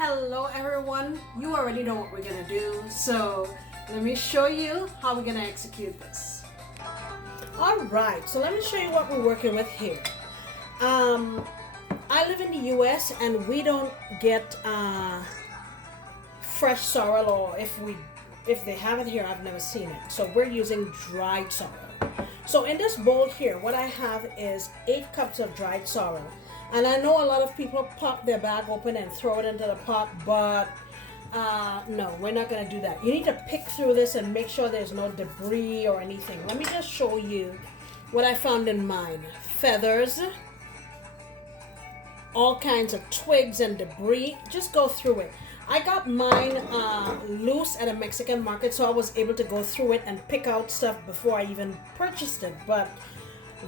Hello everyone, you already know what we're gonna do, so let me show you how we're gonna execute this. Alright, so let me show you what we're working with here. I live in the US and we don't get fresh sorrel, or if they have it here, I've never seen it. So we're using dried sorrel. So in this bowl here, what I have is 8 cups of dried sorrel. And I know a lot of people pop their bag open and throw it into the pot, but no, we're not going to do that. You need to pick through this and make sure there's no debris or anything. Let me just show you what I found in mine. Feathers, all kinds of twigs and debris. Just go through it. I got mine loose at a Mexican market, so I was able to go through it and pick out stuff before I even purchased it. But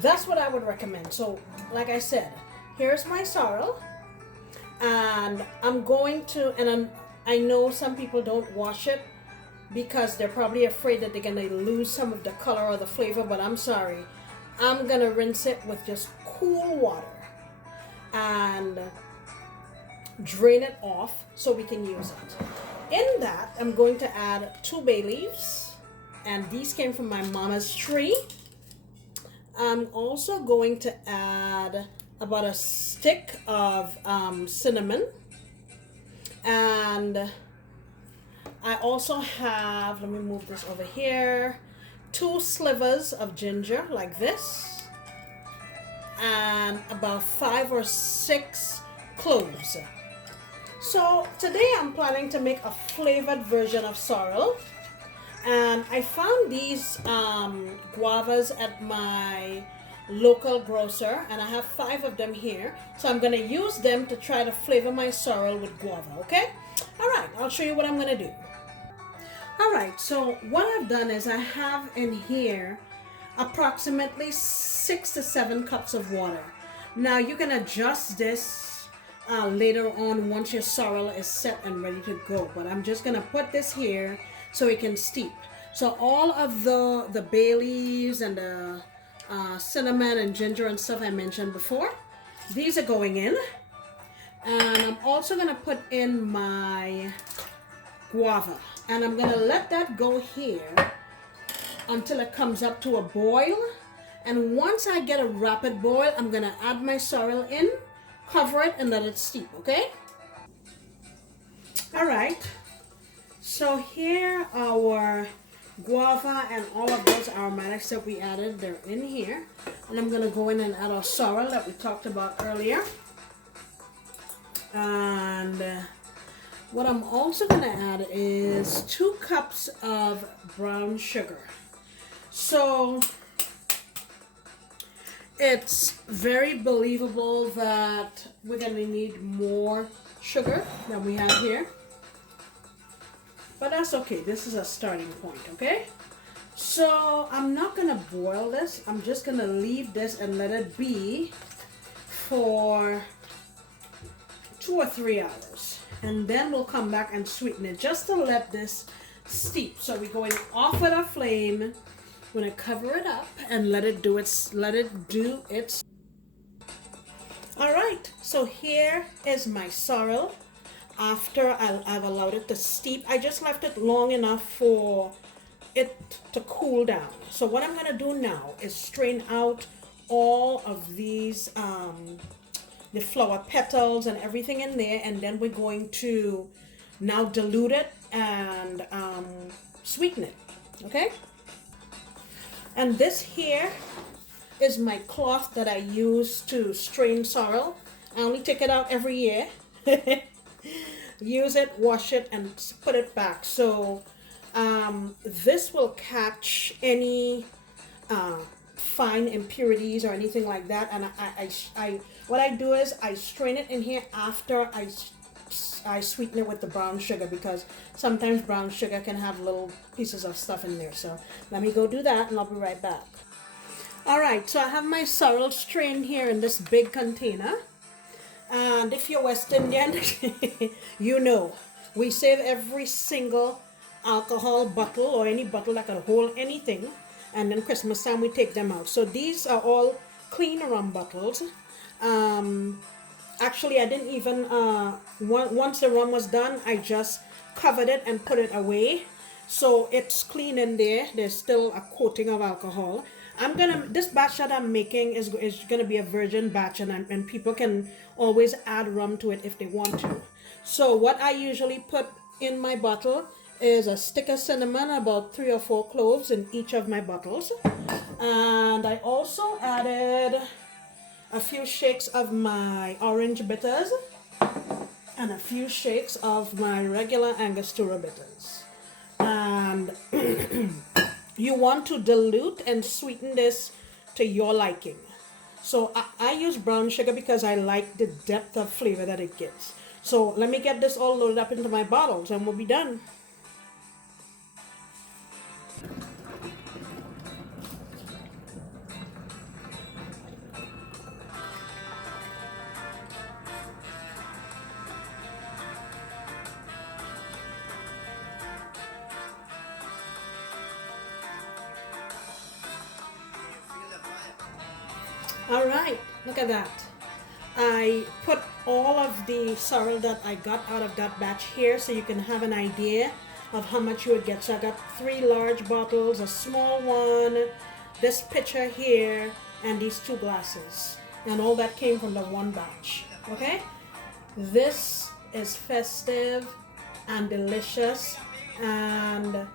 that's what I would recommend. So like I said, here's my sorrel, and I'm going to, I know some people don't wash it because they're probably afraid that they're going to lose some of the color or the flavor, but I'm sorry. I'm going to rinse it with just cool water and drain it off so we can use it. In that, I'm going to add 2 bay leaves, and these came from my mama's tree. I'm also going to add about a stick of cinnamon, and I also have, let me move this over here, 2 slivers of ginger like this, and about 5 or 6 cloves. So today I'm planning to make a flavored version of sorrel, and I found these guavas at my local grocer, and I have 5 of them here, so I'm going to use them to try to flavor my sorrel with guava. Okay, all right, I'll show you what I'm going to do. All right, so what I've done is I have in here approximately 6 to 7 cups of water. Now you can adjust this later on once your sorrel is set and ready to go, but I'm just going to put this here so it can steep. So all of the bay leaves and the cinnamon and ginger and stuff I mentioned before, these are going in, and I'm also going to put in my guava, and I'm going to let that go here until it comes up to a boil. And once I get a rapid boil, I'm going to add my sorrel in, cover it, and let it steep. Okay, all right, so here our guava and all of those aromatics that we added, they're in here, and I'm going to go in and add our sorrel that we talked about earlier. And what I'm also going to add is 2 cups of brown sugar. So it's very believable that we're going to need more sugar than we have here, but that's okay. This is a starting point. Okay, so I'm not gonna boil this. I'm just gonna leave this and let it be for 2 or 3 hours, and then we'll come back and sweeten it just to let this steep. So we're going off with our flame. We're gonna cover it up and let it do its. All right, so here is my sorrel. After I've allowed it to steep, I just left it long enough for it to cool down. So what I'm going to do now is strain out all of these, the flower petals and everything in there, and then we're going to now dilute it and sweeten it. Okay? And this here is my cloth that I use to strain sorrel. I only take it out every year. Use it, wash it, and put it back. So this will catch any fine impurities or anything like that. And what I do is I strain it in here after I sweeten it with the brown sugar, because sometimes brown sugar can have little pieces of stuff in there. So let me go do that, and I'll be right back. All right, so I have my sorrel strained here in this big container. And if you're West Indian, you know, we save every single alcohol bottle or any bottle that can hold anything, and then Christmas time we take them out. So these are all clean rum bottles. Actually, I didn't even, once the rum was done, I just covered it and put it away. So it's clean in there. There's still a coating of alcohol. This batch that I'm making is gonna be a virgin batch, and people can always add rum to it if they want to. So what I usually put in my bottle is a stick of cinnamon, about 3 or 4 cloves in each of my bottles. And I also added a few shakes of my orange bitters and a few shakes of my regular Angostura bitters. And you want to dilute and sweeten this to your liking. So I use brown sugar because I like the depth of flavor that it gives. So let me get this all loaded up into my bottles and we'll be done. All right, look at that. I put all of the sorrel that I got out of that batch here so you can have an idea of how much you would get. So I got 3 large bottles, a small one, this pitcher here, and these 2 glasses. And all that came from the one batch, okay? This is festive and delicious, and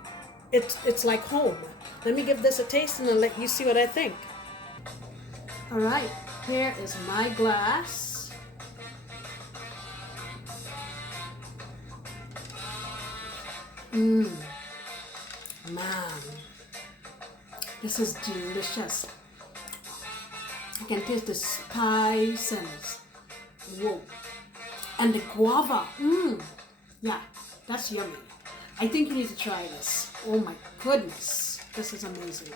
it's like home. Let me give this a taste and I'll let you see what I think. All right, here is my glass. Man, this is delicious. I can taste the spice and whoa, and the guava. Yeah, that's yummy. I think you need to try this. Oh my goodness, this is amazing.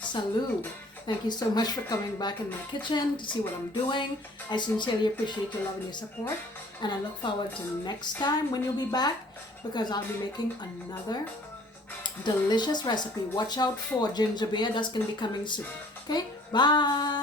Salud. Thank you so much for coming back in my kitchen to see what I'm doing. I sincerely appreciate your love and your support, and I look forward to next time when you'll be back, because I'll be making another delicious recipe. Watch out for ginger beer. That's going to be coming soon. Okay, bye.